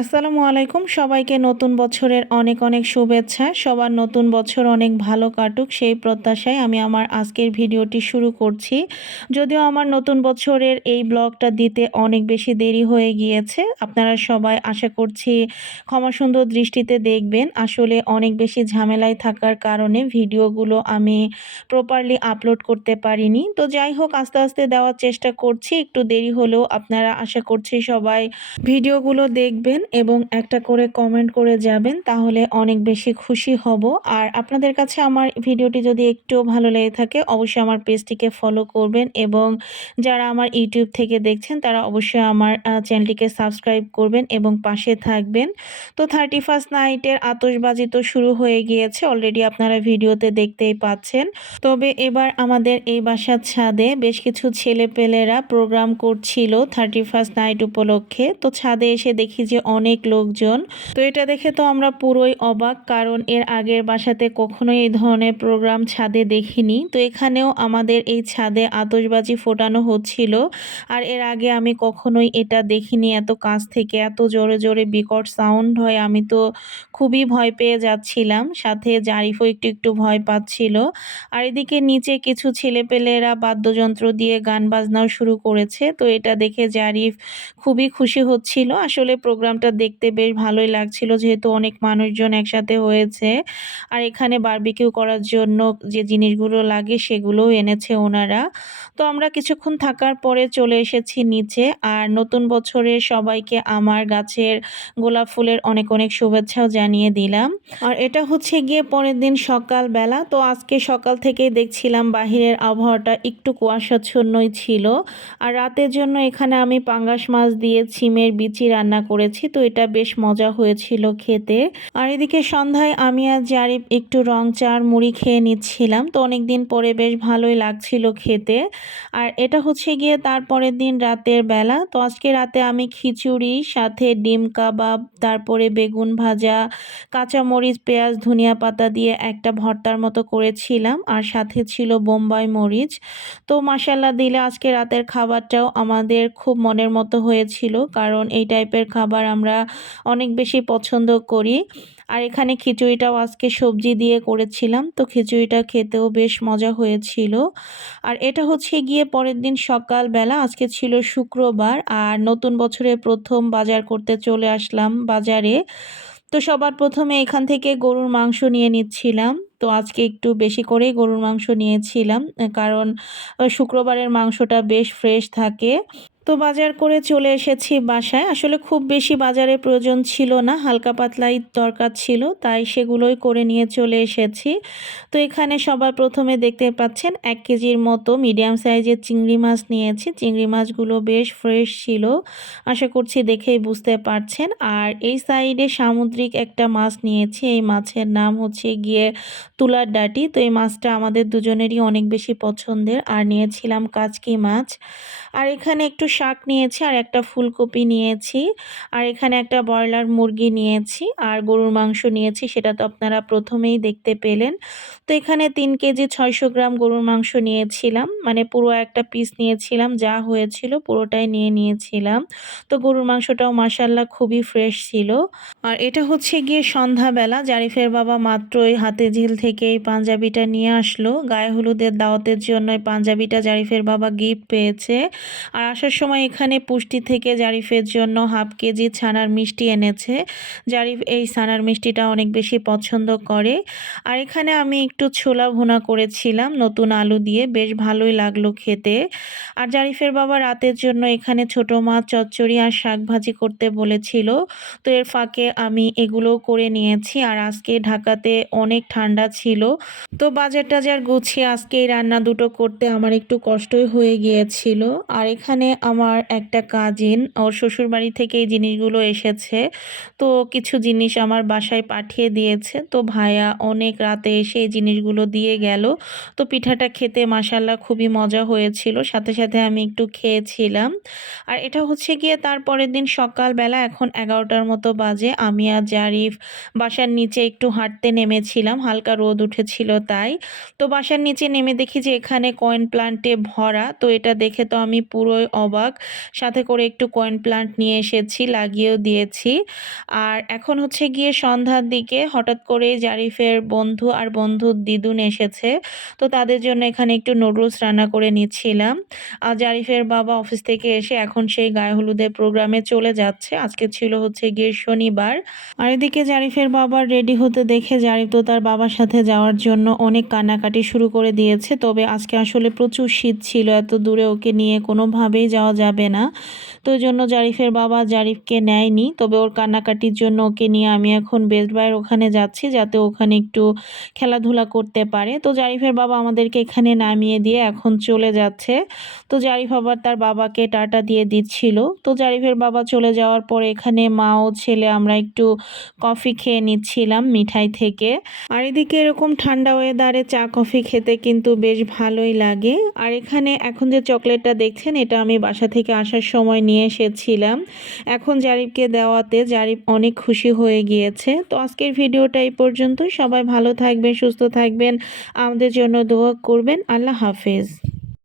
আসসালামু আলাইকুম। সবাইকে নতুন বছরের অনেক অনেক শুভেচ্ছা। সবার নতুন বছর অনেক ভালো কাটুক, সেই প্রত্যাশায় আমি আমার আজকের ভিডিওটি শুরু করছি। যদিও আমার নতুন বছরের এই ব্লগটা দিতে অনেক বেশি দেরি হয়ে গিয়েছে, আপনারা সবাই আশা করছি ক্ষমা সুন্দর দৃষ্টিতে দেখবেন। আসলে অনেক বেশি ঝামেলায় থাকার কারণে ভিডিওগুলো আমি প্রপারলি আপলোড করতে পারিনি। তো যাই হোক, আস্তে আস্তে দেওয়ার চেষ্টা করছি। একটু দেরি হলেও আপনারা আশা করছি সবাই ভিডিওগুলো দেখবেন। এবং একটা করে কমেন্ট করে যাবেন, তাহলে অনেক বেশি খুশি হব। আর আপনাদের কাছে আমার ভিডিওটি যদি একটু ভালো লেগে থাকে, অবশ্যই আমার পেজটিকে ফলো করবেন এবং যারা আমার ইউটিউব থেকে দেখছেন, তারা অবশ্যই আমার চ্যানেলটিকে সাবস্ক্রাইব করবেন এবং পাশে থাকবেন। তো থার্টি ফার্স্ট নাইটের আতশবাজি তো শুরু হয়ে গিয়েছে অলরেডি আপনারা ভিডিওতে দেখতেই পাচ্ছেন। তবে এবার আমাদের এই বাসার ছাদে বেশ কিছু ছেলেপেলেরা প্রোগ্রাম করছিল থার্টি ফার্স্ট নাইট উপলক্ষে। তো ছাদে এসে দেখি যে অনেক লোকজন। তো এটা দেখে তো আমরা পুরোই অবাক, কারণ এর আগের বাসাতে কখনোই এই ধরনের প্রোগ্রাম ছাদে দেখিনি। তো এখানেও আমাদের এই ছাদে আতশবাজি ফোটানো হচ্ছিল, আর এর আগে আমি কখনোই এটা দেখিনি। এত কাছ থেকে এত জোরে জোরে বিকট সাউন্ড হয়, আমি তো খুবই ভয় পেয়ে যাচ্ছিলাম। সাথে জারিফও একটু একটু ভয় পাচ্ছিল। আর এদিকে নিচে কিছু ছেলেপেলেরা বাদ্যযন্ত্র দিয়ে গান বাজনাও শুরু করেছে। তো এটা দেখে জারিফ খুবই খুশি হচ্ছিল। আসলে প্রোগ্রামটা দেখতে বেশ ভালোই লাগছিল, যেহেতু অনেক মানুষজন একসাথে হয়েছে। আর এখানে বারবিকিউ করার জন্য যে জিনিসগুলো লাগে সেগুলোও এনেছে ওনারা। তো আমরা কিছুক্ষণ থাকার পরে চলে এসেছি নিচে। আর নতুন বছরে সবাইকে আমার গাছের গোলাপ ফুলের অনেক অনেক শুভেচ্ছাও জানিয়ে দিলাম। আর এটা হচ্ছে গিয়ে পরের দিন সকালবেলা। তো আজকে সকাল থেকেই দেখছিলাম বাহিরের আবহাওয়াটা একটু কুয়াশাচ্ছন্নই ছিল। আর রাতের জন্য এখানে আমি পাঙ্গাস মাছ দিয়ে ছিমের বিচি রান্না করেছি। তো এটা বেশ মজা হয়েছিল খেতে। আর এদিকে সন্ধ্যায় আমি আর জারিফ একটু রং চার মুড়ি খেয়ে নিচ্ছিলাম, তো অনেক দিন পরে বেশ ভালোই লাগছিল খেতে। আর এটা হচ্ছে গিয়ে তারপরের দিন রাতের বেলা, তো আজকে রাতে আমি খিচুড়ি, সাথে ডিম কাবাব, তারপরে বেগুন ভাজা, কাঁচামরিচ, পেঁয়াজ, ধনিয়া পাতা দিয়ে একটা ভর্তার মতো করেছিলাম, আর সাথে ছিল বোম্বাই মরিচ। তো মাসাল্লা দিলে আজকে রাতের খাবারটাও আমাদের খুব মনের মতো হয়েছিল, কারণ এই টাইপের খাবার আমরা অনেক বেশি পছন্দ করি। আর এখানে খিচুড়িটাও আজকে সবজি দিয়ে করেছিলাম, তো খিচুড়িটা খেতেও বেশ মজা হয়েছিল। আর এটা হচ্ছে গিয়ে পরের দিন সকালবেলা, আজকে ছিল শুক্রবার, আর নতুন বছরে প্রথম বাজার করতে চলে আসলাম বাজারে। তো সবার প্রথমে এখান থেকে গরুর মাংস নিয়ে নিচ্ছিলাম, তো আজকে একটু বেশি করেই গরুর মাংস নিয়েছিলাম, কারণ শুক্রবারের মাংসটা বেশ ফ্রেশ থাকে। তো বাজার করে চলে এসেছি বাসায়। আসলে খুব বেশি বাজারে প্রয়োজন ছিল না, হালকা পাতলাই দরকার ছিল, তাই সেগুলোই করে নিয়ে চলে এসেছি। তো এখানে সবার প্রথমে দেখতে পাচ্ছেন এক কেজির মতো মিডিয়াম সাইজের চিংড়ি মাছ নিয়েছি। চিংড়ি মাছগুলো বেশ ফ্রেশ ছিল, আশা করছি দেখেই বুঝতে পারছেন। আর এই সাইডে সামুদ্রিক একটা মাছ নিয়েছি, এই মাছের নাম হচ্ছে গিয়ে তুলার ডাটি। তো এই মাছটা আমাদের দুজনেরই অনেক বেশি পছন্দের, আর নিয়েছিলাম কাচকি মাছ। আর এখানে একটু শাক নিয়েছি আর একটা ফুলকপি নিয়েছি। আর এখানে একটা ব্রয়লার মুরগি নিয়েছি আর গরুর মাংস নিয়েছি, সেটা তো আপনারা প্রথমেই দেখতে পেলেন। তো এখানে তিন কেজি ছয়শো গ্রাম গরুর মাংস নিয়েছিলাম মানে পুরো একটা পিস নিয়েছিলাম, যা হয়েছিল পুরোটাই নিয়ে নিয়েছিলাম। তো গরুর মাংসটাও মাসাল্লাহ খুবই ফ্রেশ ছিল। আর এটা হচ্ছে গিয়ে সন্ধ্যাবেলা, জারিফের বাবা মাত্রই হাতে ঝিল থেকে এই পাঞ্জাবিটা নিয়ে আসলো। গায়ে হলুদের দাওয়াতের জন্য এই পাঞ্জাবিটা জারিফের বাবা গিফট পেয়েছে। আর আসার সময় এখানে পুষ্টি থেকে জারিফের জন্য হাফ কেজি ছানার মিষ্টি এনেছে। জারিফ এই ছানার মিষ্টিটা অনেক বেশি পছন্দ করে। আর এখানে আমি একটু ছোলা ভুনা করেছিলাম, নতুন আলু দিয়ে। বেশ ভালোই লাগল খেতে। আর জারিফের বাবা রাতের জন্য এখানে ছোট মাছ, চচ্চড়ি আর শাক ভাজি করতে বলেছিল। তো এর ফাঁকে আমি এগুলোও করে নিয়েছি। আর আজকে ঢাকাতে অনেক ঠান্ডা ছিল। তো বাজার টাজার গুছিয়ে আজকে এই রান্না দুটো করতে আমার একটু কষ্টই হয়ে গিয়েছিল। আর এখানে আমার একটা কাজিন ওর শ্বশুরবাড়ি থেকে এই জিনিসগুলো এসেছে। তো কিছু জিনিস আমার বাসায় পাঠিয়ে দিয়েছে। তো ভাইয়া অনেক রাতে এসে এই জিনিসগুলো দিয়ে গেল। তো পিঠাটা খেতে মাসাল্লাহ খুবই মজা হয়েছিল। সাথে সাথে আমি একটু খেয়েছিলাম। আর এটা হচ্ছে গিয়ে তারপরের দিন সকালবেলা এখন এগারোটার মতো বাজে। আমি আর জারিফ বাসার নিচে একটু হাঁটতে নেমেছিলাম। হালকা রোদ উঠেছিল তাই। তো বাসার নিচে নেমে দেখি যে এখানে কয়েন প্লান্টে ভরা। তো এটা দেখে তো আমি পুরোই অবাক অবাক সাথে করে একটু কয়েন প্লান্ট নিয়ে এসেছি, লাগিয়েও দিয়েছি। আর এখন হচ্ছে গিয়ে সন্ধ্যার দিকে হঠাৎ করে জারিফের বন্ধু আর বন্ধুর দিদুন এসেছে, তো তাদের জন্য এখানে একটু নুডলস রান্না করে নিচ্ছিলাম। আর জারিফের বাবা অফিস থেকে এসে এখন সেই গায়ে হলুদের প্রোগ্রামে চলে যাচ্ছে। আজকে ছিল হচ্ছে গিয়ে শনিবার। আর এদিকে জারিফের বাবার রেডি হতে দেখে জারিফ তো তার বাবার সাথে যাওয়ার জন্য অনেক কান্নাকাটি শুরু করে দিয়েছে, তবে আজকে আসলে প্রচুর শীত ছিল, এত দূরে ওকে নিয়ে কোনোভাবেই যাওয়া যাবে না। তো জন্য জারিফের বাবা জারিফকে নেয়নি। তবে ওর কান্নাকাটির জন্য ওকে নিয়ে আমি এখন বেস্ট বাইয়ের ওখানে যাচ্ছি যাতে ওখানে একটু খেলাধুলা করতে পারে। তো জারিফের বাবা আমাদেরকে এখানে নামিয়ে দিয়ে এখন চলে যাচ্ছে। তো জারিফ আবার তার বাবাকে টাটা দিয়ে দিচ্ছিল। তো জারিফের বাবা চলে যাওয়ার পর এখানে মা ও ছেলে আমরা একটু কফি খেয়ে নিচ্ছিলাম মিঠাই থেকে। আর এদিকে এরকম ঠান্ডা ওয়েদারে চা, কফি খেতে কিন্তু বেশ ভালোই লাগে। আর এখানে এখন যে চকলেটটা দেখছেন, এটা আমি বাসা থেকে আসার সময় নিয়ে এসেছিলাম। এখন জারিফকে দেওয়াতে জারিফ অনেক খুশি হয়ে গিয়েছে। তো আজকের ভিডিওটা এই পর্যন্ত সবাই ভালো থাকবেন, সুস্থ থাকবেন। আমাদের জন্য দোয়া করবেন। আল্লাহ হাফেজ।